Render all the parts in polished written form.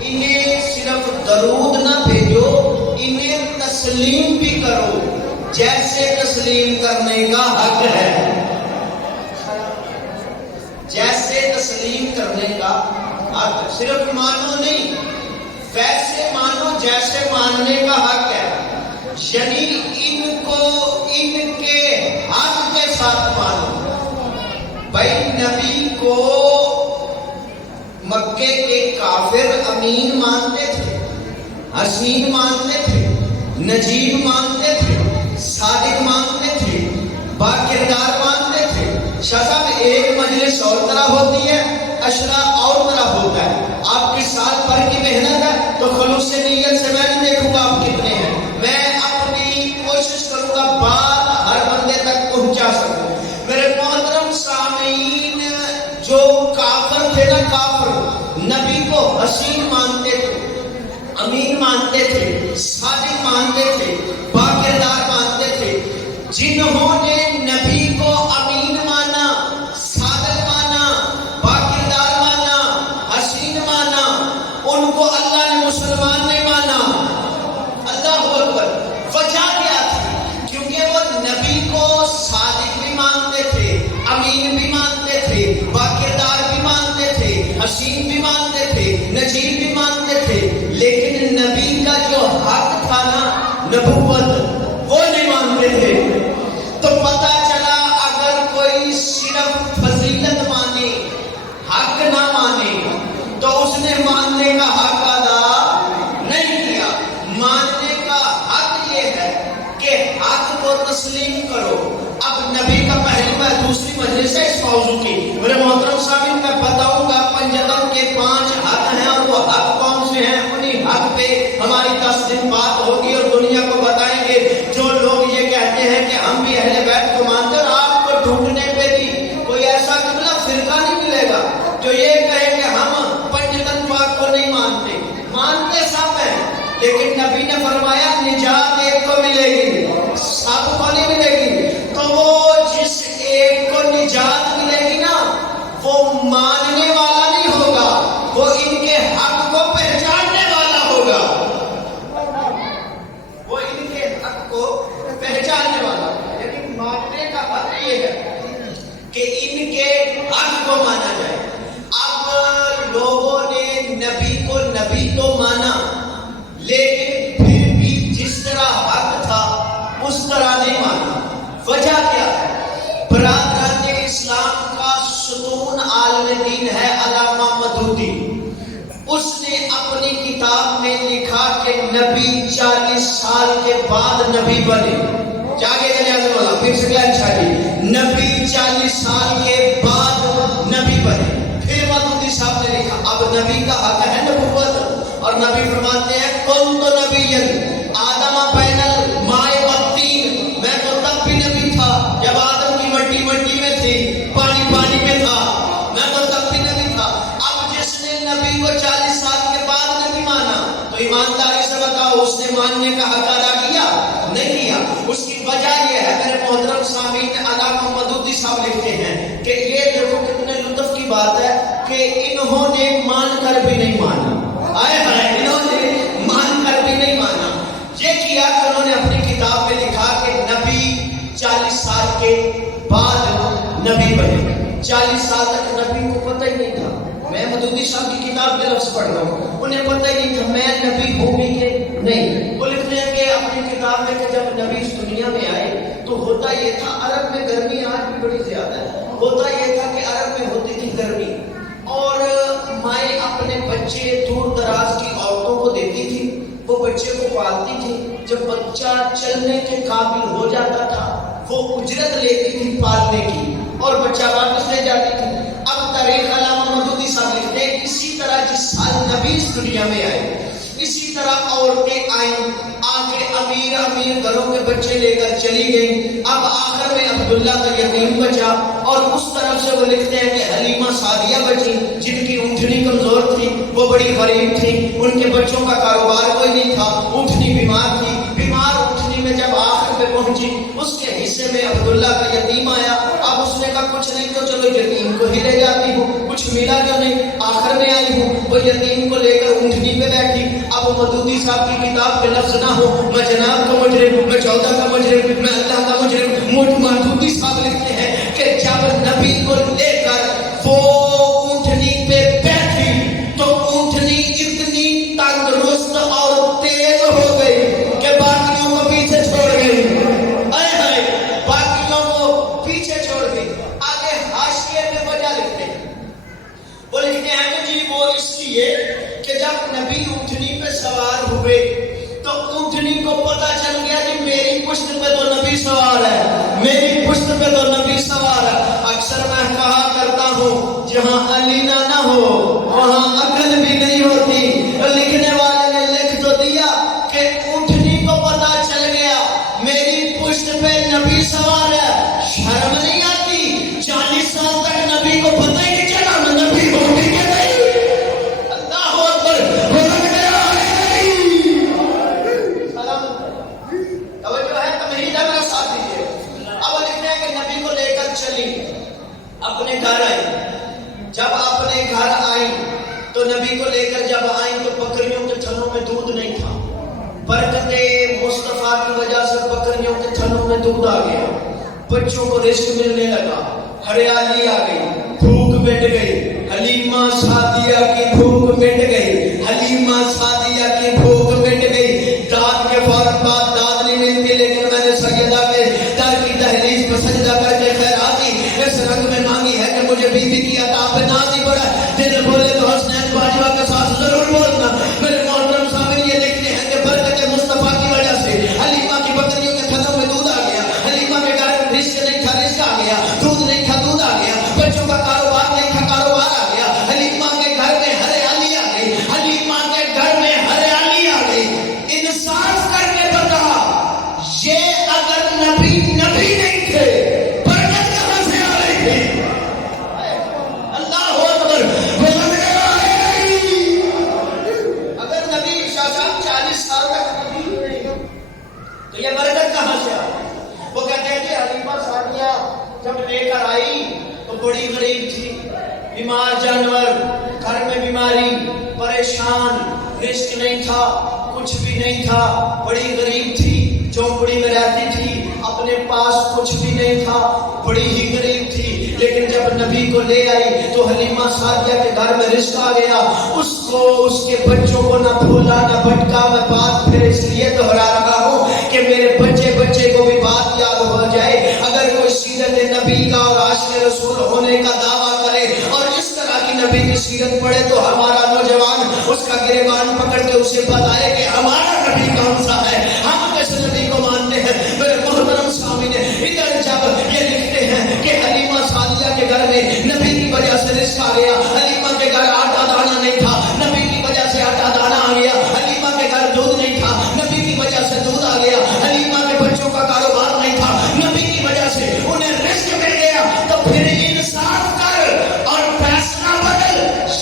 انہیں صرف درود نہ بھیجو، انہیں تسلیم بھی کرو جیسے تسلیم کرنے کا حق ہے، جیسے تسلیم کرنے کا حق، صرف مانو نہیں، ویسے مانو جیسے ماننے کا حق ہے، یعنی ان کو ان کے حق کے ساتھ مانو۔ بھائی نبی کو مکے کے کافر امین مانتے تھے، حسین مانتے تھے، نجیب مانتے تھے، صادق مانتے تھے، با کردار مانتے تھے۔ شاہ صاحب ایک مجلس اور طرح ہوتی ہے، اشرا اور طرح ہوتا ہے۔ آپ کی سال بھر کی محنت ہے تو خلوص نیت سے میں نہیں دیکھوں گا آپ کتنے ہیں، میں اپنی کوشش کروں گا بات ہر بندے تک پہنچا سکوں۔ میرے محترم سامعین، جو کافر تھے نا، کافر نبی کو حسین مانتے تھے، امین مانتے تھے، صادق مانتے تھے، با کردار مانتے تھے، جنہوں نے نبی کو امین مانا، صادق مانا، با کردار مانا، حسین مانا، ان کو اللہ نے مسلمان نہیں مانا۔ اللہ اکبر۔ وجہ کیا تھی؟ کیونکہ وہ نبی کو صادق بھی مانتے تھے، امین بھی مانتے تھے، با کردار بھی مانتے تھے، حسین بھی مانتے تھے، نجیب بھی مانتے تھے، لیکن نبی کا جو حق تھا نا، نبوت، وہ نہیں مانتے تھے۔ تو پتہ چلا اگر کوئی صرف فضیلت مانے، حق نہ مانے، تو اس نے ماننے کا حق ادا نہیں کیا۔ ماننے کا حق یہ ہے کہ حق کو تسلیم کرو۔ اب نبی کا پہلو ہے، دوسری مجلس ہے اس موضوع کی۔ میرے محترم سامعین، میں بتاؤں گا پنجتن کے 5 حق ہیں، اور وہ حق کون سے ہیں؟ انہی حق پہ ہماری 10 دن بات ہوگی اور دنیا کو بتائیں گے۔ جو لوگ یہ کہتے ہیں کہ ہم بھی اہل بیت کو مانتے ہیں، اور آپ کو ڈھونڈنے پہ بھی کوئی ایسا قبلہ فرقہ نہیں ملے گا جو یہ کہے کہ ہم پنجتن پاک کو نہیں مانتے۔ مانتے سب ہیں، لیکن نبی نے فرمایا نجات ایک کو ملے گی، سب کو نہیں ملے گی۔ تو وہ جس ایک کو نجات ملے گی نا، وہ ماننے والا نہیں ہوگا، وہ ان کے حق کو پہچاننے والا ہوگا، وہ ان کے حق کو پہچاننے والا ہوگا۔ لیکن ماننے کا حق یہ ہے کہ ان کے حق کو مانا جائے۔ اب لوگوں نے نبی کو نبی تو مانا، لیکن پھر بھی جس طرح حق تھا اس طرح نہیں مانا۔ وجہ کیا ہے؟ برادران اسلام کا ستون عالم دین ہے علامہ مودودی۔ اس نے اپنی کتاب میں لکھا کہ نبی 40 سال کے بعد نبی بنے۔ جاگے گا نیاز والا پھر سے کیا اچھا جی، نبی 40 سال کے بعد نبی بنے۔ پھر مودودی صاحب نے لکھا اب نبی کا حق ہے نبوت، اور نبی فرماتے ہیں کون تو نبی آدم بین الماء والطین، میں تو تب بھی نبی تھا جب آدم کی مٹی مٹی میں تھی، پانی پانی میں تھا، میں تو تب بھی نبی تھا۔ اب جس نے نبی کو 40 سال کے بعد نبی مانا، تو ایمانداری سے بتاؤ اس نے ماننے کا حق ادا کیا؟ نہیں کیا۔ اس کی وجہ یہ ہے میرے محترم سامعین، علامہ مودودی صاحب لکھتے ہیں کہ یہ دیکھو کتنے لطف کی بات ہے کہ انہوں نے مان کر بھی نہیں مانا۔ آئے ہائے، انہوں نے مان کر بھی نہیں مانا۔ یہ کیا کہ انہوں نے اپنی کتاب میں لکھا کہ نبی 40 سال کے بعد نبی بنے۔ 40 سال تک نبی کو پتہ ہی نہیں تھا۔ میں مودودی صاحب کی کتاب میں لفظ پڑھ رہا ہوں، انہیں پتہ ہی نہیں تھا میں نبی ہوں بھی کہ نہیں۔ وہ لکھتے ہیں کہ اپنی کتاب میں کہ جب نبی اس دنیا میں آئے تو ہوتا یہ تھا، عرب میں گرمی آج بھی بڑی زیادہ ہے، ہوتا یہ تھا کہ عرب میں ہوتی تھی گرمی، اور مائیں اپنے بچے دور دراز کی عورتوں کو دیتی تھی، وہ بچے کو پالتی تھی، جب بچہ چلنے کے قابل ہو جاتا تھا وہ اجرت لیتی تھی پالنے کی، اور بچہ واپس لے جاتی تھی۔ اب تاریخ علامہ مودودی صاحب لکھتے ہیں اسی طرح جس سال نبی اس دنیا میں آئے اسی طرح عورتیں آئیں، آگے امیر گھروں کے بچے لے کر چلی گئی۔ اب آخر میں عبداللہ کا یتیم بچا، اور اس طرف سے وہ لکھتے ہیں کہ حلیمہ سعدیہ بچی جن کی اونٹنی کمزور تھی، وہ بڑی غریب تھی، ان کے بچوں کا کاروبار کوئی نہیں تھا، اونٹنی بیمار تھی، بیمار اونٹنی میں جب آخر پہ پہنچی اس کے حصے میں عبداللہ کا یتیم آیا۔ اب اس نے کہا کچھ نہیں تو چلو یتیم کو ہی لے جاتی ہوں، کچھ ملا جو نہیں، آخر میں آئی ہوں، وہ یتیم کو لے کر اونٹنی پہ بیٹھی. اب مودودی صاحب کی کتاب کے لفظ نہ ہو, میں جناب کا مجرم, میں چودہ کا مجرم, میں اللہ کا مجرم. مودودی صاحب لکھتے ہیں کہ جب نبی کو لے کر وہ اونٹنی پہ بیٹھی تو اونٹنی اتنی تندرست اور تیز ہو گئی کہ باقیوں کو پیچھے چھوڑ گئی. باقیوں کو پیچھے چھوڑ گئی. آگے حاشیے میں وجہ لکھتے ہیں, وہ لکھتے ہیں کہ جی وہ اس لیے کہ جب نبی اونٹنی پہ سوار ہوئے تو اونٹنی کو پتا چل گیا کہ میری پشت پہ تو نبی سوار ہے, میری پشت پہ تو نبی سوار ہے. اکثر میں کہا کرتا ہوں جہاں علینا نہ ہو وہاں عقل بھی نہیں ہوتی. لکھنے والے نے لکھ تو دیا کہ اونٹنی کو پتا چل گیا میری پشت پہ نبی سوار ہے. شرم نہیں آتی؟ 40 سال تک نبی کو پتہ ہی نہیں چلا میں نبی ہوں بھی کہ نہیں. اللہ اکبر, بلند گیا ہے. توجہ ہے, تمہید ہے, میرا ساتھ دیجیے. اب لکھتے ہیں کہ نبی کو لے کر چلی, اپنے گھر آئی. جب اپنے گھر آئی تو نبی کو لے کر جب آئی تو بکریوں کے تھنوں میں دودھ نہیں تھا. برکت مصطفیٰ کی وجہ سے بکریوں کے تھنوں میں دودھ آ گیا, بچوں کو رزق ملنے لگا, ہریالی آ گئی, بھوک مٹ گئی. حلیمہ سعدیہ کی بھوک مٹ گئی, حلیمہ سعدیہ کی بھوک مٹ گئی. داد کے فوراً بعد داد نہیں ملتی, لیکن میں نے سیدہ کے در کی دہلیز پہ سجدہ کر کے خیراتی اس رنگ میں مانگی ہے کہ مجھے بیوی کی عطا پہ ناز ہی پڑا. دل بولے تو حسنین باجوہ کے ساتھ ضرور بولنا. میرے محترم سامنے یہ لکھتے ہیں کہ برکت مصطفیٰ کی وجہ سے حلیمہ کی بکریوں کے تھنوں میں دودھ آ گیا. حلیمہ کے گھر میں رزق نہیں تھا, رزق آ گیا. دودھ نہیں تھا, دودھ آ گیا. بچوں کا کاروبار نہیں تھا, کاروبار آ گیا. حلیمہ کے گھر میں ہریالی آ گئی, حلیمہ کے گھر میں ہریالی آ گئی. انصاف کر کے بتا, یہ اگر نبی نہیں تھے برکت کہاں سے آ رہی تھی؟ اللہ اکبر, بلند گیا ہے. اگر نبی صاحب 40 سال تک نبی نہیں تو یہ برکت کہاں سے آ رہی؟ وہ کہتے ہیں کہ حلیمہ سعدیہ جب لے کر آئی تو بڑی غریب تھی, بیمار جانور, گھر میں بیماری, پریشان, رزق نہیں تھا, کچھ بھی نہیں تھا, بڑی غریب تھی, جھونپڑی میں رہتی تھی, اپنے پاس کچھ بھی نہیں تھا, بڑی ہی غریب تھی. لیکن جب نبی کو لے آئی تو حلیمہ سعدیہ کے گھر میں رزق آ گیا. اس کو, اس کے بچوں کو نہ بھولا نہ بھٹکا. میں بات پھر اس لیے دہرا رہا ہوں کہ میرے بچے کو بھی بات یاد ہو جائے. اگر کوئی سیرت نبی کا اور عاشق رسول ہونے کا دعویٰ کرے اور اس طرح کی نبی کی سیرت پڑھے تو ہمارا نوجوان اس کا گریبان پکڑ کے اسے بتائے کہ ہمارا نبی کون سا ہے, ہم کس نبی کو مانتے ہیں. میرے محترم سامعین, ادھر جب یہ لکھتے ہیں کہ حلیمہ سعدیہ کے گھر میں نبی کی وجہ سے رزق آ گیا. حلیمہ کے گھر آٹا دانا نہیں تھا, نبی کی وجہ سے آٹا دانا آ گیا. حلیمہ کے گھر دودھ نہیں تھا, نبی کی وجہ سے دودھ آ گیا. حلیمہ کے بچوں کا کاروبار نہیں تھا, نبی کی وجہ سے انہیں رزق مل گیا. تو پھر انصاف کر اور فیصلہ بدل.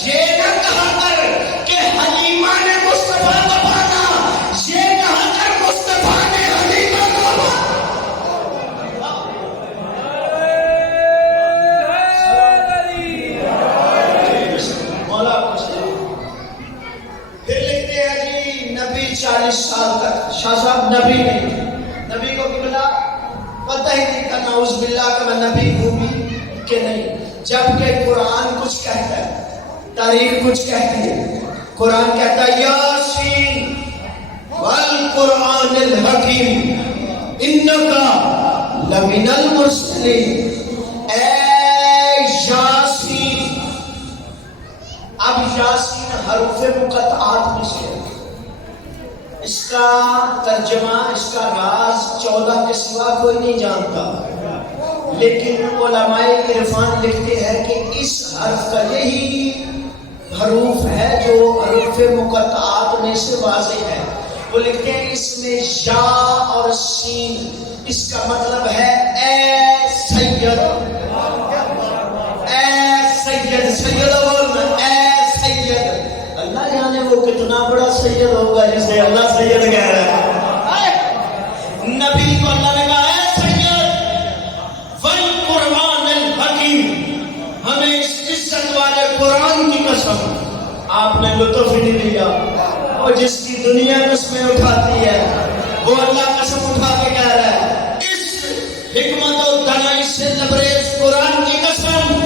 یہ نہ کہا کر کہ حلیمہ نے مصطفیٰ کو پانا, یہ کہا کر مصطفیٰ نے حلیمہ کو پانا. پھر لکھتے ہیں جی نبی 40 سال تک شاہ صاحب نبی نہیں تھے. نبی کو قبلہ پتہ ہی نہیں تھا, نعوذ باللہ کہ میں نبی ہوں بھی کہ نہیں. جبکہ قرآن کچھ کہتا ہے, تاریخ کچھ کہتی ہے. قرآن کہتا ہے یاسین والقرآن الحکیم انکا لمن المرسلین. اے یاسین. اب یاسین حروف مقطعات میں سے ہے. اس کا ترجمہ, اس کا راز 14 کے سوا کوئی نہیں جانتا. لیکن علماء عرفان لکھتے ہیں کہ اس حرف کا یہی حروف ہے جو حروف مقطعات میں سے واضح ہے. وہ لکھتے ہیں اس میں یا اور سین, اس کا مطلب ہے اے سید. اے سید, سید بولنا, اے سید. اللہ جانے وہ کتنا بڑا سید ہوگا جسے اللہ سید کہہ رہا ہے. نبی کو اللہ نے کہا اے سید والقرآن الحکیم, ہمیں اس عزت والے قرآن کی قسم. آپ نے لطف ہی نہیں لیا. اور جس کی دنیا قسمیں اٹھاتی ہے وہ اللہ قسم اٹھا کے کہہ رہا ہے اس حکمت و دانائی سے لبریز قرآن کی قسم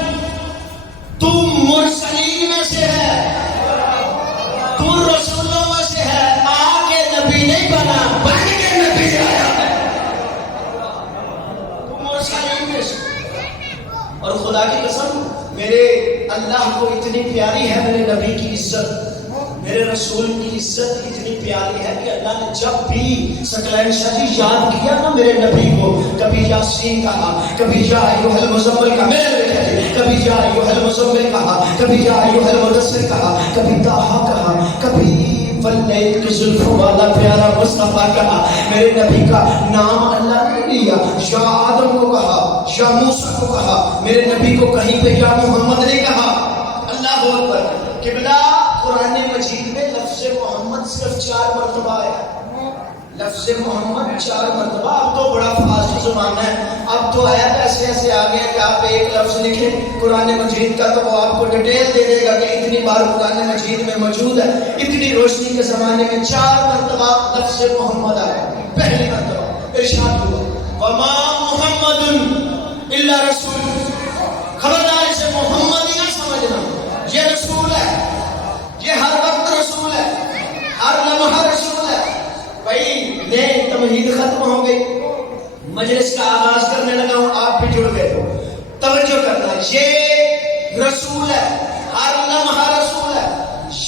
تو مرسلین میں سے ہے, تو رسولوں میں سے ہے, آ کے نبی نہیں بنا بن کے نبی آیا ہے, تو مرسلین میں سے. اور خدا کی قسم میرے اللہ کو اتنی پیاری ہے میرے نبی کی عزت, میرے رسول کی عزت اتنی پیاری ہے کہ اللہ نے جب بھی سکلین شاہ جی یاد کیا نا میرے نبی کو, کبھی یاسین کہا, کبھی یا ایھا المزمل کہا, کبھی یا ایھا المزمل کہا, کبھی یا ایھا المدثر کہا, کبھی طٰہٰ کہا, کبھی واللیل کی زلفوں والا پیارا مصطفیٰ کہا. میرے نبی کا نام اللہ نے لیا, یا آدم کو کہا, یا موسیٰ کو کہا, میرے نبی کو کہیں پہ یا محمد نہیں کہا. اللہ اکبر. قبلہ قرآن مجید میں لفظ محمد صرف 4 مرتبہ آیا, لفظ محمد 4 مرتبہ. اب تو بڑا فاسٹ زمانہ ہے, اب تو آیا ایسے ایسے آ گیا کہ آپ ایک لفظ لکھیں قرآن مجید کا تو وہ آپ کو ڈیٹیل دے دے گا کہ اتنی بار قرآن مجید میں موجود ہے. اتنی روشنی کے زمانے میں 4 مرتبہ لفظ محمد آیا. پہلی مرتبہ ارشاد ہوا وما محمد الا رسول. خبردار اسے محمد ہی نہ سمجھنا, یہ رسول ہے, یہ ہر وقت رسول ہے, ہر لمحہ رسول ہے. بھائی نہیں تمہید ختم ہو گئی, مجلس کا آغاز کرنے لگا ہوں, آپ بھی جڑ گئے ہو. توجہ کرنا, یہ رسول ہے, ہر لمحہ رسول ہے.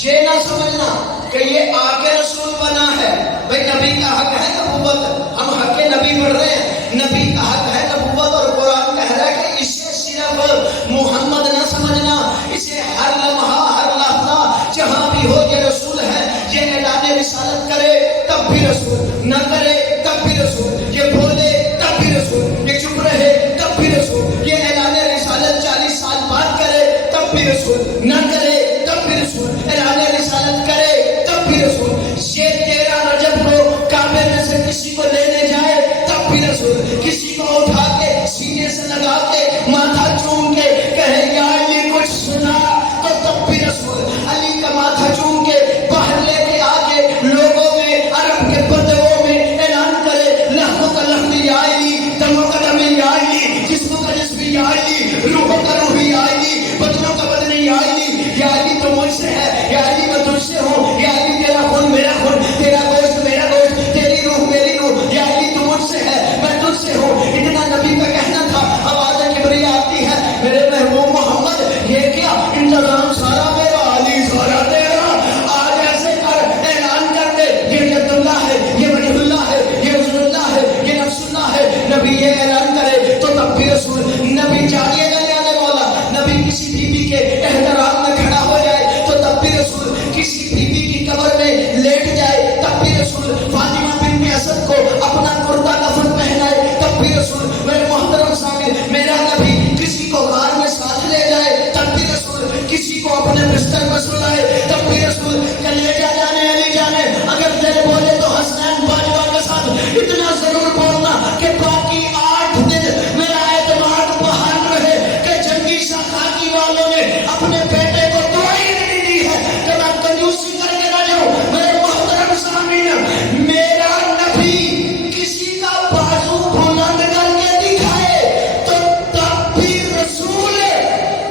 یہ نہ سمجھنا کہ یہ آ کے رسول بنا ہے. بھائی نبی کا حق ہے نبوت, ہم حق نبی پڑھ رہے ہیں, نبی کا حق ہے نبوت, اور قرآن کہہ رہا ہے کہ اسے صرف محمد نہ سمجھنا, اسے ہر لمحہ ہر لحظہ جہاں بھی ہو یہ رسول ہے. یہ اعلان رسالت کرے تب بھی رسول, نہ کرے تب بھی رسول, یہ بولے تب بھی رسول, یہ چپ رہے تب بھی رسول, یہ اعلان رسالت 40 سال بعد کرے تب بھی رسول, نہ کرے تب بھی رسول, اعلان رسالت کرے تب بھی رسول. یہ 13 رجب کو کعبے میں سے کسی کو لینے جائے تب بھی رسول, کسی کو اٹھا کے سینے سے لگا کے ماتھا چوم کے کہے یا علی کچھ سنا تو تب بھی رسول. علی کا ماتھا چوم کے باہر لے کے آگے لوگوں میں عرب کے بدووں میں اعلان کرے لہو کا لہو یا علی, دموں کا دم یا علی, جسموں کا جسم یا علی, روحوں کا روح یا علی, بدنوں کا بدن یا علی. یا علی تو مجھ سے ہے, یا علی میں تجھ سے ہوں, یا علی تیرا خون میرا خون, تیرا گوشت میرا گوشت, تیری روح میری روح, یا علی تو مجھ سے ہے میں تجھ سے ہوں. اتنا نبی کا کہنا تھا. آواز کبریا آتی ہے میرے محبوب محمد, یہ کیا انتظام سارا میرا, علی سارا تیرا. آج ایسے کر اعلان کر دے یہ جد اللہ ہے, یہ وجہ اللہ ہے, یہ رسول اللہ ہے, یہ نفس اللہ ہے. نبی یہ اعلان کرے تو تب بھی رسول. نبی چاہیے گا جانے والا, نبی کسی بیوی کے احترام میں کھڑا ہو جائے تو تب بھی رسول, کسی بیوی کی قبر میں لیٹ جائے تب بھی رسول, فاطمہ بنت اسد کو اپنا کرتا کفن پہنائے تب بھی رسول. میرے محترم سامنے میرا نبی کسی کو غار میں ساتھ لے جائے تب بھی رسول, کسی کو اپنے بستر پر سلائے تب بھی رسول. کلیجہ جانے علی جانے اگر تیرے بولے تو حسنین باجوہ کے ساتھ اتنا ضرور بولنا کہ باقی 8 دن میرا اعتماد بحال رہے کہ جنگی شاخاکی والوں نے اپنے بیٹے کو دعائی نہیں دی ہے کہ میں کنجوسی کر کے نہ جاؤں. میرے محترم سامعین, میرا نبی کسی کا بازو بلند کر کے دکھائے تو تب بھی رسول ہے.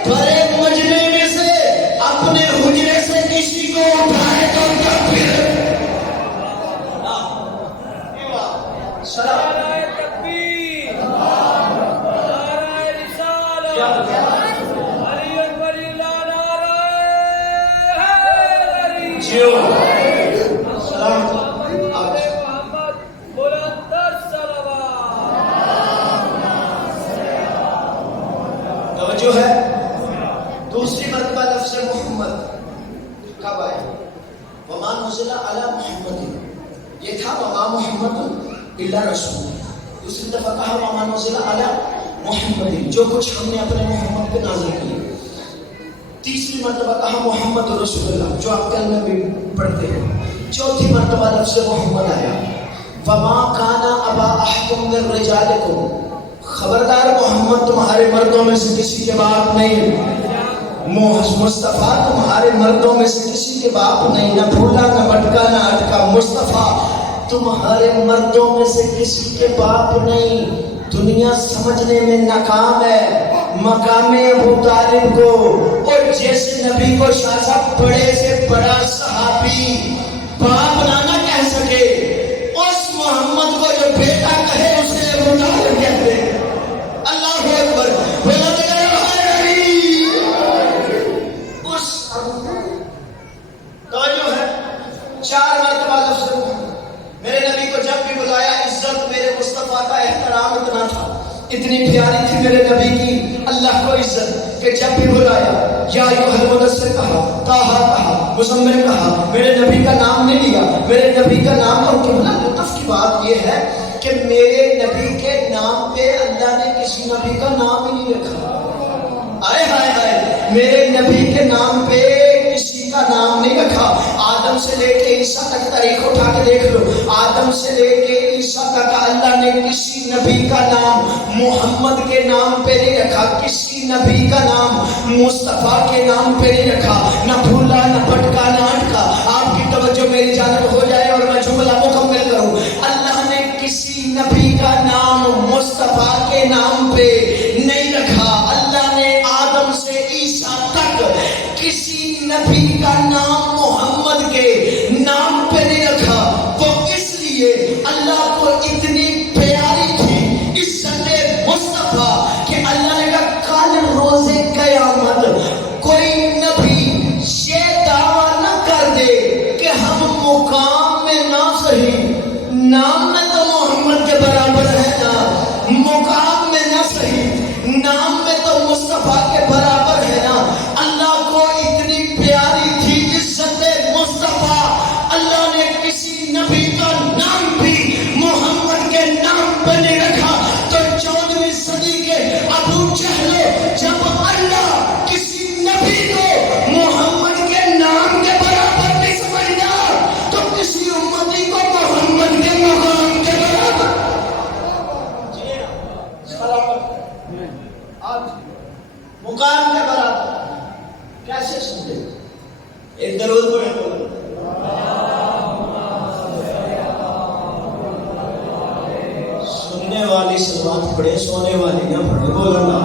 بڑے مجمع میں سے اپنے حجرے سے کسی کو اٹھائے تو تب بھی توجہ ہے. دوسری مرتبہ لفظ محمد کب آیا؟ وما نزل علی محمد, یہ تھا وما محمد الا رسول. دوسری دفعہ کہا وما نزل علی محمد, جو کچھ ہم نے اپنے محمد پہ نازل کیا. تیسری مرتبہ کہا محمد رسول اللہ, جو آپ کلمہ بھی پڑھتے ہیں. چوتھی مرتبہ لفظ محمد آیا وما کان ابا احد من رجالکم, خبردار محمد تمہارے مردوں میں سے کسی کے باپ نہیں. مصطفیٰ تمہارے مردوں میں سے کسی کے باپ نہیں، نہ بھولا نہ بھٹکا نہ اٹکا، مصطفیٰ تمہارے مردوں میں سے کسی کے باپ نہیں۔ دنیا سمجھنے میں ناکام ہے مقام ابو طالب کو، اور جیسے نبی کو شاہ صاحب بڑے سے بڑا صحابی باپ نہ کہہ سکے، اس محمد کو جو بیٹا کہے اسے ابو طالب کہتے ہیں۔ اللہ اکبر، چار مرتبہ لفظ میرے نبی کو جب بھی بلایا، عزت میرے مصطفیٰ کا احترام اتنا تھا، اتنی پیاری تھی میرے نبی کی اللہ کو عزت کہ جب بھی بلایا یا ایھا المدثر کہا، طٰہٰ کہا، مزمل کہا، میرے نبی کا نام نہیں لیا، میرے نبی کا نام۔ اور قبلہ لطف کی بات یہ ہے کہ میرے نبی کے نام پہ اللہ نے کسی نبی کا نام ہی نہیں رکھا۔ آئے ہائے ہائے، میرے نبی کے نام پہ کسی کا نام نہیں رکھا۔ آدم سے لے کے عیسیٰ تک تاریخ اٹھا کے دیکھ لو، آدم سے لے کے عیسیٰ تک اللہ نے کسی نبی کا نام محمد کے نام پہ نہیں رکھا، کسی نبی کا نام مصطفیٰ کے نام پہ نہیں رکھا، نہ بھولا نہ بھٹکا نہ اٹکا۔ آپ کی توجہ میری جانب ہو جائے اور میں جملہ مکمل کروں۔ اللہ نے کسی نبی کا نام مصطفیٰ کے نام پہ نہیں رکھا، اللہ نے آدم سے عیسیٰ تک کسی نبی کا نام محمد کے نام پہ نہیں رکھا۔ وہ اس لیے اللہ کو اتنی پیاری تھی عزت مصطفیٰ کہ اللہ نے کہا کل روز قیامت کوئی نبی یہ دعویٰ نہ کر دے کہ ہم مقام میں نہ صحیح، نام میں تو محمد کے برابر ہے نا، مقام میں نہ صحیح، نام میں تو مصطفیٰ کے برابر ہے نا۔ اللہ کو اتنی پیاری تھی عزت مصطفیٰ، اللہ نے کسی نبی کا نام بھی محمد کے نام پہ نہیں رکھا۔ تو 14ویں صدی کے ابو جہل جب اللہ کسی نبی کو محمد کے نام کے برابر نہیں سمجھتا تو کسی امتی کو محمد کے مقام کے برابر مقام کے برابر کیسے سمجھے؟ ایک درود پڑھیں۔ سننے والی صلوات پڑھے، سونے والی نہ پڑھے، بولنا۔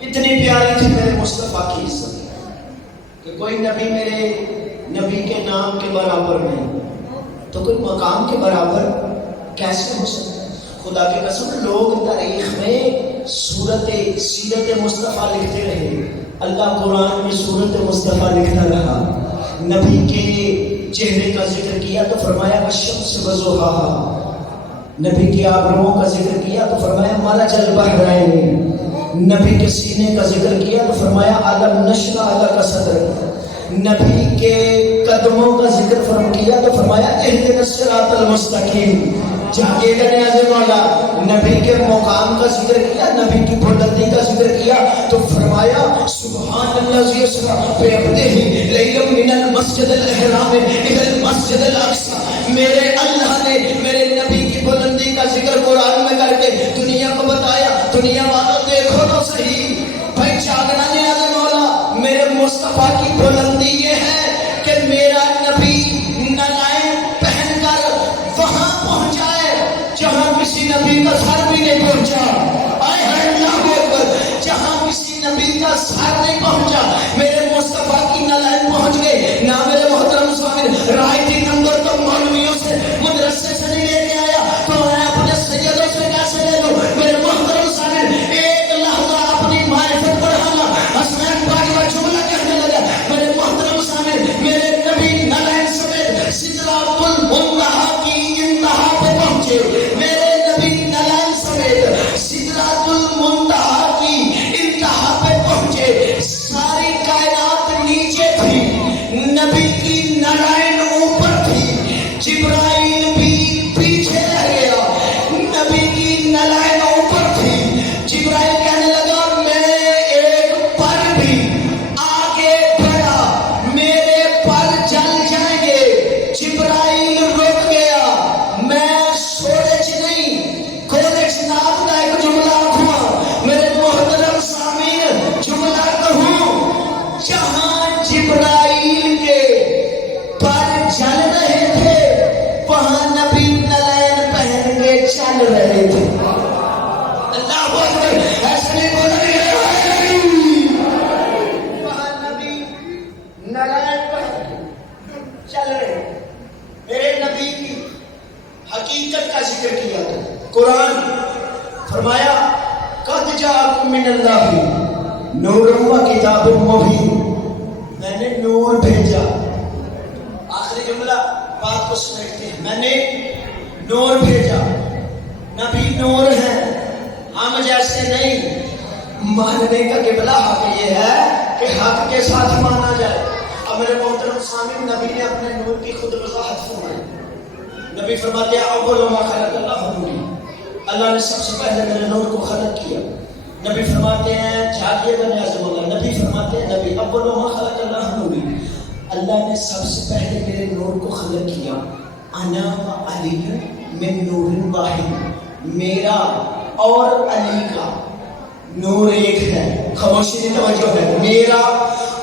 اتنی پیاری تھی میرے مصطفیٰ کی عزت کہ کوئی نبی میرے نبی کے نام کے برابر نہیں، تو کوئی مقام کے برابر کیسے ہو سکتا ہے؟ خدا کی قسم لوگ تاریخ میں سیرت مصطفیٰ لکھتے رہے، اللہ قرآن میں سورت مصطفیٰ لکھتا رہا۔ نبی کے چہرے کا ذکر کیا تو فرمایا والشمس وضحاها، نبی کے آبروؤں کا ذکر کیا تو فرمایا مرج البحرین، نبی کے سینے کا ذکر کیا تو فرمایا علم نشرح لک صدرک، نبی کے قدموں کا ذکر کیا تو فرمایا اہدنا الصراط المستقیم۔ جاگے گا نیاز مولا، نبی کے مقام کا ذکر کیا، نبی کی بلندی کا ذکر کیا تو فرمایا سبحان الذی اسریٰ بعبدہ لیلا من المسجد الحرام الی المسجد الاقصی۔ میرے اللہ نے میرے نبی کی بلندی کا ذکر قرآن میں کر کے دنیا کو بتایا، دنیا والوں دیکھو تو صحیح، بھائی جاگنا نیاز مولا۔ میرے مصطفیٰ کی بلندی یہ ہے کہ میرا نبی نعلین پہن کر وہاں پہنچائے جہاں کسی نبی کا سر بھی نہیں پہنچا۔ آئے ہے اللہ اکبر، جہاں کسی نبی کا سر نہیں پہنچا میرے مصطفیٰ کی نعلین پہنچ گئے۔ نہ میرے محترم سامن رائٹی نمبر تو مولویوں سے مدرسے سے نہیں لے کے آیا تو میں اپنے سیدوں سے کیسے لے لوں؟ میرے محترم سامن ایک لحظہ اپنی معرفت بڑھانا، حسنین پاک کا جملہ کہنے لگا۔ میرے محترم سامن میرے نبی نعلین سمیت سدرۃ المنتہا کی انتہا پہ پہنچے، میرے نبی نعلین سمیت سدرۃ المنتہا کی انتہا پہ پہنچے۔ ساری رہے تھے. اللہ اکبر. ایسے نہیں بولیں گے وہاں نبی نالائق پر چل رہے ہیں. میرے نبی کی حقیقت کا ذکر کیا تو قرآن فرمایا قد جاءکم من اللہ نور و کتاب مبین. میں نے نور بھیجا. آخری جملہ بات کو سمیٹتے ہیں. میں نے نور بھیجا. نبی نور ہے, ہم جیسے نہیں. ماننے کا قبلہ حق یہ ہے کہ حق کے ساتھ مانا جائے. اب میرے محترم سامعین, نبی نے اپنے نور کی خود وضاحت فرمائی. نبی فرماتے ہیں اول ما خلق اللہ نوری, اللہ نے سب سے پہلے میرے نور کو خلق کیا. نبی فرماتے ہیں جاگیے بنی اعظم اللہ, نبی فرماتے ہیں نبی اول ما خلق اللہ نوری, اللہ نے سب سے پہلے میرے نور کو خلق کیا. انا و علی من نور واحد, میرا اور علی کا نور ایک ہے. خاموشی کی توجہ ہے. میرا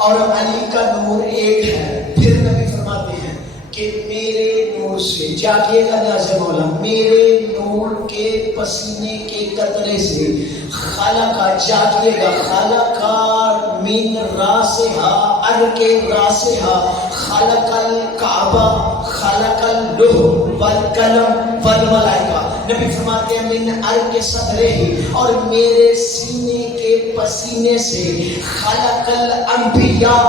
اور علی کا نور ایک ہے. پھر نبی فرماتے ہیں کہ میرے نور سے, جاگیے گا نیاز مولا, میرے نور کے پسینے کے قطرے سے خلقا, جاگیے گا, خلقا من راسہا, ار کے راسہا, خلق الکعبہ, خلق اللوح والقلم والملائکہ. نبی فرماتے ہیں من ار کے صدرے ہی, اور میرے سینے کے پسینے سے خلق الانبیاء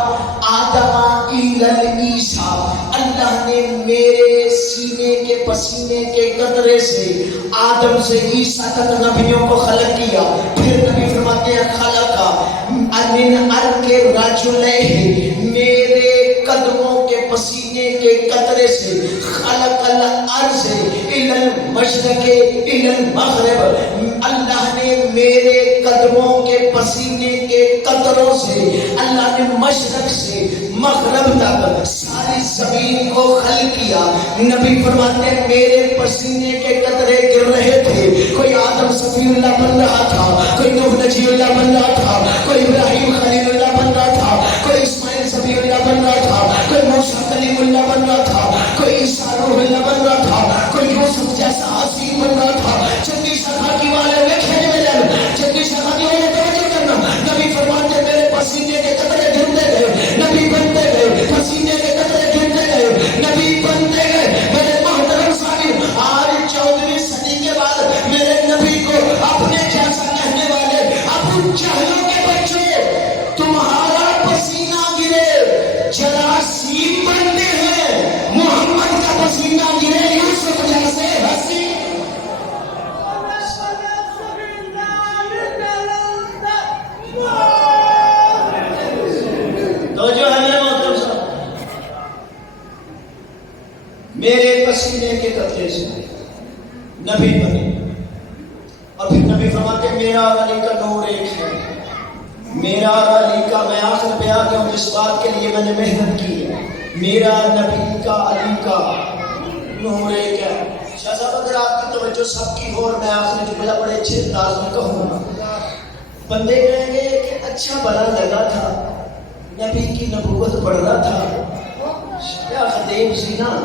آدم الی عیسیٰ, اللہ نے میرے سینے کے پسینے کے قطرے سے آدم سے عیسیٰ تک نبیوں کو خلق کیا. پھر نبی فرماتے ہیں خلقا من ار کے رجلین, میرے قدموں کے پسینے کے قطرے سے خلق الارض الی المشرق الی المغرب, اللہ نے میرے قدموں کے پسینے کے قطروں سے, اللہ نے مشرق سے مغرب تک ساری زمین کو خلق کیا. نبی فرماتے ہیں میرے پسینے کے قطرے گر رہے تھے. کوئی آدم صفی اللہ بن رہا تھا, کوئی نوح نجی اللہ بن رہا تھا, کوئی ابراہیم خلیل اللہ بن رہا تھا, کوئی اسماعیل صفی اللہ بن رہا تھا, کوئی موسیٰ کلیم اللہ بن رہا تھا, کوئی عیسیٰ روح اللہ بن رہا تھا, کوئی یوسف جیسا حسین بن رہا تھا. چنگی شخا کی والے میں کھیلے میں جانا, چنگی شخا کی والے توجہ کرنا. نبی فرماتے میرے پسینے کے قطرے گرتے گئے, نبی بنتے گئے, پسینے کے قطرے گرتے گئے, نبی بنتے گئے. میرے محترم سامعین, آج 14ویں صدی کے بعد میرے نبی کو اپنے جیسا کہنے والے ابو جہلوں کے بچے, تمہارا پسینہ گرے جراثیم بنتے ہیں, محمد کا پسینہ گرے یوسف جیسے حسین. تو جو ہے میرے محترم صاحب, میرے پسینے کے قطرے سے نبی بنے. اور پھر نبی فرماتے میرا اور علی کا نور ایک ہے. میرا اور علی کا, میں آخر پہ آ گیا ہوں جس بات کے لیے میں نے محنت کی ہے, میرا نبی کا علی کا نور ایک ہے. شاہ صاحب اگر آپ کی توجہ سب کی ہو, اور میں آخری جملہ بڑے اچھے انداز میں کہوں گا, بندے کہیں گے کہ اچھا بھلا لگا تھا, نبی کی نبوت پڑھ رہا تھا, کیا خطیب سی نا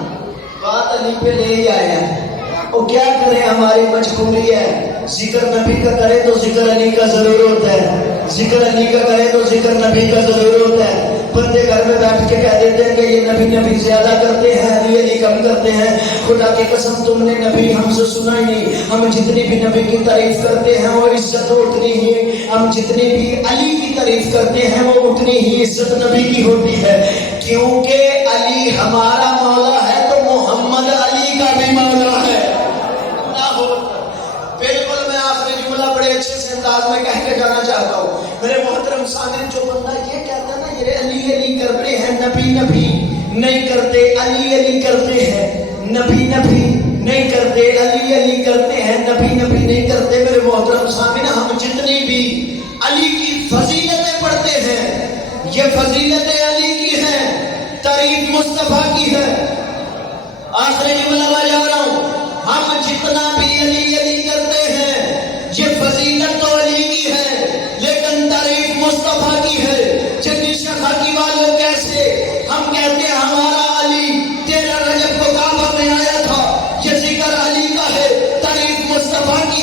بات علی پہ لے ہی آیا ہے, وہ کیا کرے, ہماری مجبوری ہے. ذکر نبی کا کرے تو ذکر علی کا ضرور ہوتا ہے, ذکر علی کا کرے تو ذکر نبی کا ضرور ہوتا ہے. بندے گھر میں بیٹھ کے کہہ دیتے ہیں کہ یہ نبی نبی زیادہ کرتے ہیں, علی علی کم کرتے ہیں. خدا کی قسم تم نے نبی ہم سے سنا ہی نہیں. ہم جتنی بھی نبی کی تعریف کرتے ہیں وہ عزت اتنی ہی, ہم جتنی بھی علی کی تعریف کرتے ہیں وہ اتنی ہی عزت نبی کی ہوتی ہے. کیونکہ علی ہمارا مولا ہے تو محمد علی کا بھی مولا ہے. بالکل میں آخری جملہ بڑے اچھے سے انداز میں کہہ کے جانا چاہتا ہوں. میرے محترم سامعین, جو بندہ یہ کہتا ہے نا یہ علی علی کرتے ہیں, نبی نبی نہیں کرتے, علی علی کرتے ہیں, نبی نبی نہیں کرتے, علی علی کرتے ہیں, نبی نبی نہیں کرتے. میرے محترم سامعین, ہم جتنی بھی علی کی فضیلتیں پڑھتے ہیں یہ فضیلتیں علی کی ہیں, تعریف مصطفیٰ کی ہے. آخری جملہ میں جا رہا ہوں, ہم جتنا بھی علی علی کرتے ہیں یہ فضیلت تو علی کی ہے لیکن تعریف مصطفیٰ کی ہے. چنگی شخا کی والوں کیسے ہم کہتے ہیں ہمارا علی 13 رجب کو کعبہ میں آیا تھا, یہ ذکر علی کا ہے, تعریف مصطفیٰ کی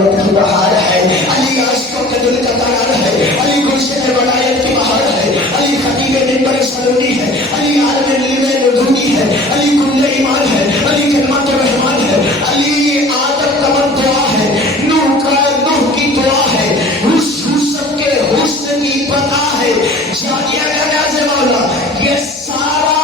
ولایت کی بہار ہے، علی عاشقوں کے دل کا قرار ہے، علی گلشن ولایت کی بہار ہے، علی خطیب منبر سلونی ہے، علی عالم علم ندونی ہے، علی کل ایمان ہے، علی کلمت رحمان ہے، علی آدم کا من دعا ہے، نوح کی دعا ہے، یوسف کے حسن کی پتا ہے، جانیا گیا سے مولا یہ سارا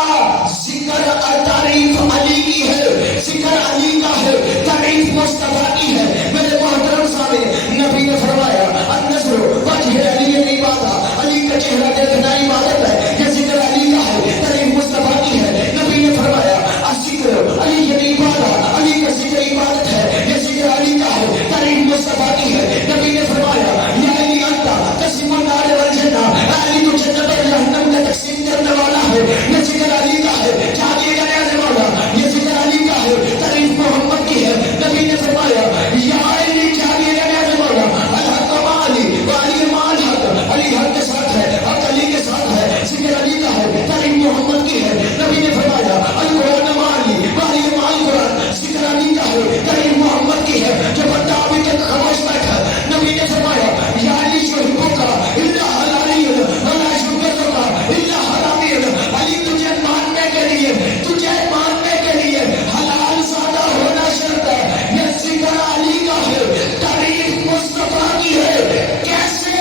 ذکر اور تعریف علی کی ہے، ذکر علی کا ہے، تعریف مصطفیٰ کی ہے۔ میرے محترم سامنے نبی نے فرمایا النظر وجہ علی عبادہ، علی کا چہرہ دیکھنا عبادت ہے، یہ ذکر علی کا ہے، تعریف مصطفیٰ کی ہے۔ نبی نے فرمایا الذکر علی عبادہ، علی کا ذکر عبادت ہے، یہ ذکر علی کا ہے، تعریف مصطفیٰ کی ہے۔ نبی نے فرمایا یا علی انت تقسیم النار والجنہ، علی تو جنت اور جہنم کا تقسیم کرنے والا ہے، یہ ذکر علی کا ہے۔ جانیے گا نیاز مولا یہ ذکر علی کا ہے، تعریف محمد کی ہے۔ نبی نے فرمایا یا علی، جانیے گا نیاز مولا الحق مع علی وعلی مع الحق، علی حق کے ساتھ ہے، حق علی کے ساتھ ہے، ذکر علی کا ہے، تعریف محمد کی ہے۔ نبی نے فرمایا القرآن مع علی وعلی مع القرآن، ذکر علی کا ہے، تعریف محمد کی ہے۔ جو بندہ ابھی تک خاموش بیٹھا، نبی نے فرمایا یا علی یحبک الا حلالی ولا یبغضک الا حرامی، علی تجھے ماننے کے لیے، تجھے ماننے کے لیے حلال زادہ ہونا شرط ہے، یہ ذکر علی کا ہے، تعریف مصطفیٰ کی ہے۔ کیسے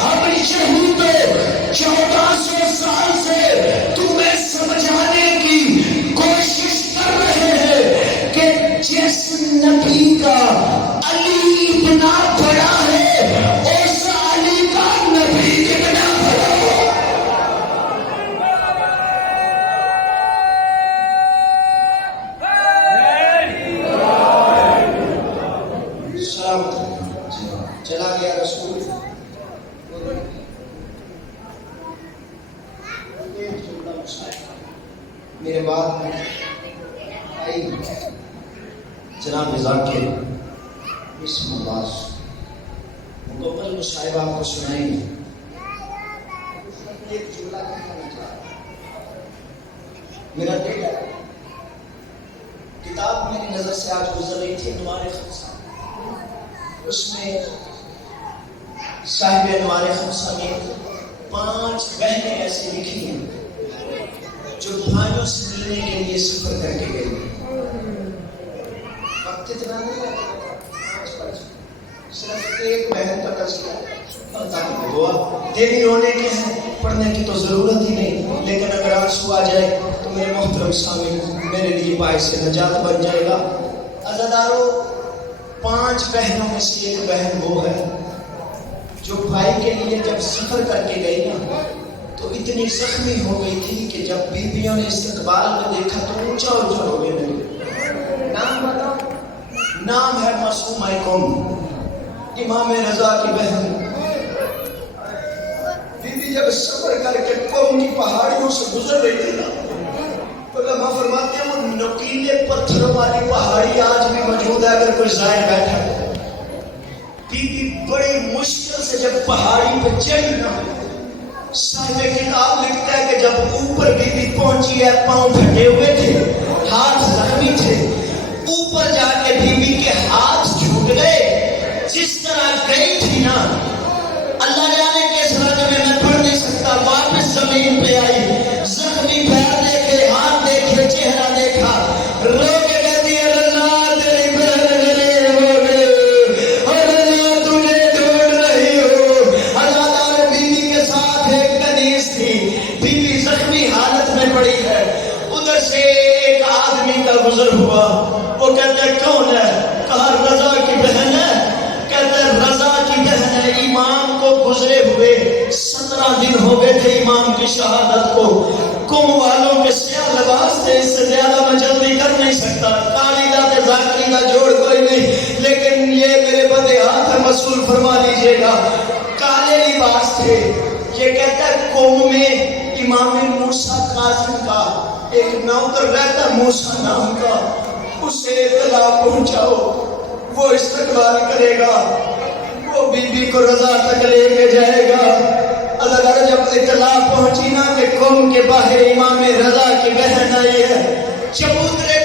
ہم یہود 1400 سال سے تمہیں سمجھانے کی کوشش کر رہے ہیں کہ جس نبی کا علی اتنا بڑا ہے اس علی کا نبی کتنا بڑا ہے۔ چلا گیا رسول، میرے بعد میں آئی جناب ذاکر بسم اللہ مکمل مصاحبہ آپ کو سنائیں گے۔ ایک جملہ کہنا چاہتا ہوں، میرا بیٹا کتاب میری نظر سے آج گزر رہی تھی انوار خمسہ، اس میں صاحب انوار خمسہ میں 5 بہنیں ایسی لکھی ہیں جو بھائیوں سے ملنے کے لیے سفر کر کے گئی۔ وقت اتنا نہیں ہے، صرف ایک بہن کا تذکرہ، تاکہ دعا تیری رونے کے ہیں، پڑھنے کی تو ضرورت ہی نہیں، لیکن اگر آنسو آ جائے تو میرے محترم سامنے میرے لیے باعث نجات بن جائے گا۔ عزادارو، 5 بہنوں میں سے ایک بہن وہ ہے جو بھائی کے لیے جب سفر کر کے گئی نا تو اتنی زخمی ہو گئی تھی کہ جب بیویوں نے استقبال میں دیکھا تو اونچا اونچا ہو گئے۔ میرے نام بتاؤ، نام ہے معصومہ قوم، امام رضا کی بہن۔ بیوی جب سفر کر کے قوم کی پہاڑیوں سے گزر رہی تھی نا تو لمحہ فرماتے ہیں وہ نوکیلے پتھروں والی پہاڑی آج بھی موجود ہے، اگر کوئی زائر بیٹھا ہے۔ بیوی بڑی مشکل سے جب پہاڑی پہ چڑھی نا، صاحب کتاب لکھتا ہے کہ جب اوپر بیوی پہنچی ہے پاؤں پھٹے ہوئے تھے، ہاتھ زخمی تھے، اوپر جا کے بیوی کے ہاتھ چھوٹ گئے، جس طرح گئی تھی نا اللہ جانے کس رنگ میں میں پڑھ نہیں سکتا، واپس زمین پہ آئی، زخمی پیر دیکھے، ہاتھ دیکھے، چہرہ دیکھا، رو کے کہتی ہے اللہ تیری بہن غریب ہو گئی اور اللہ تجھے ڈھونڈ رہی ہو۔ عزادارو، بیوی کے ساتھ ایک کنیز تھی، بیوی زخمی حالت میں پڑی ہے، ادھر سے ایک آدمی کا گزر ہوا، وہ کہتا ہے کون ہے؟ کہا رضا کی بہن ہے۔ کہتا ہے رضا کی بہن ہے، امام کو گزرے ہوئے 17 دن ہو گئے تھے امام کی شہادت کو، قوم والوں کے سیاہ لباس تھے، اس سے زیادہ میں جلدی کر نہیں سکتا، کالی دات ذاکری کا جوڑ کوئی نہیں، لیکن یہ میرے بندے ہاتھ ہے، مسئول فرما لیجئے گا، کالے لباس تھے۔ یہ کہتا ہے قوم میں امام موسیٰ کاظم کا ایک نوکر رہتا، موسیٰ نام کا، اسے اطلاع پہنچاؤ، وہ استقبال کرے گا، وہ بی بی کو رضا تک لے کے جائے گا۔ اللہ جب اطلاع پہنچی نا کہ قوم کے باہر امام رضا کی بہن آئی ہے، چبوترے